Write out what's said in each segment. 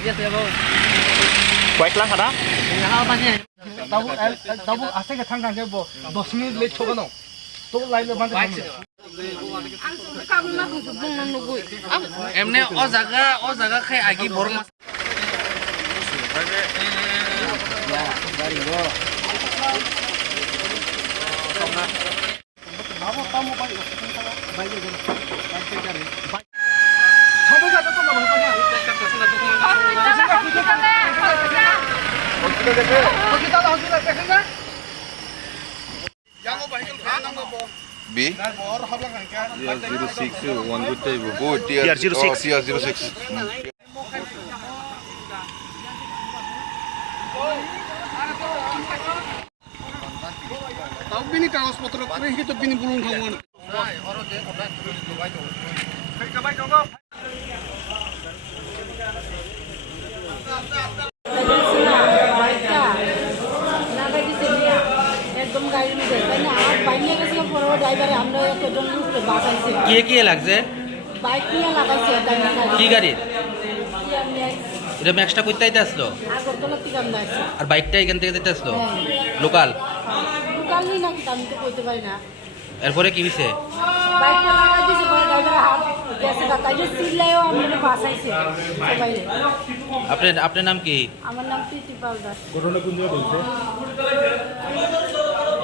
Quay lang ada? Tabu ase ke thang ke bo 10 minit late choga no. To lai le bang. এমনি ও জায়গা খাই আগি বড় মাছ B? Yeah, 06, one good table. Oh, TR06. Oh, TR06. Tahu bini kaos motor keren itu bini bulung kawan. কি লাগছে bike নিয়ে লাগাইছে কি গাড়ি এটা ম্যাক্সটা কইতে আইতে আসলো আগরতলা থেকে আমরা আসছি আর বাইকটা এখান থেকে যেতে আসলো লোকাল দোকানই নাকি আমি তো কইতে পারি না এরপরে কি হইছে বাইকটা লাগাই দিয়েছে পরে ড্রাইভার হাত গেছে তাই যে সিলাইও আমরা বাসাইছে সবাই আপনার নাম কি আমার নাম প্রীতি পালদার ঘটনা কোন জায়গায় হয়েছে?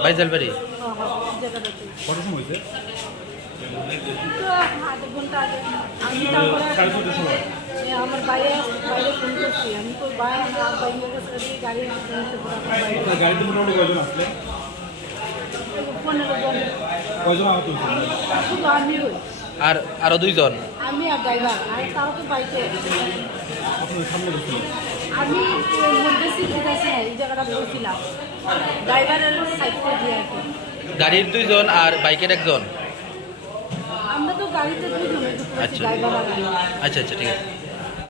বাইজালবাড়ি জায়গাটাতে কত সময় হয়েছে? আধা ঘন্টা আগে আমি তারপরে আমার বাইরে ফোন করছি আমি তো বাইরে গাড়ি গাড়িতে মোটামুটি কয়জন আসলে? 15 জন কয়জন আহত হয়েছে? শুধু আমি ওই আর আরো দুইজন আমি আর ড্রাইভার আর তাও তো বাইকে আপনাদের সামনে বসছিল? আমি মধ্যে সিট উঠাইছি না এই জায়গাটা বসছিলাম ড্রাইভারের সাইড করে দিয়ে আর কি গাড়ির দুইজন আর বাইকের একজন আমরা তো গাড়িতে দুজন আচ্ছা। ড্রাইভার আর আমি। আচ্ছা ঠিক আছে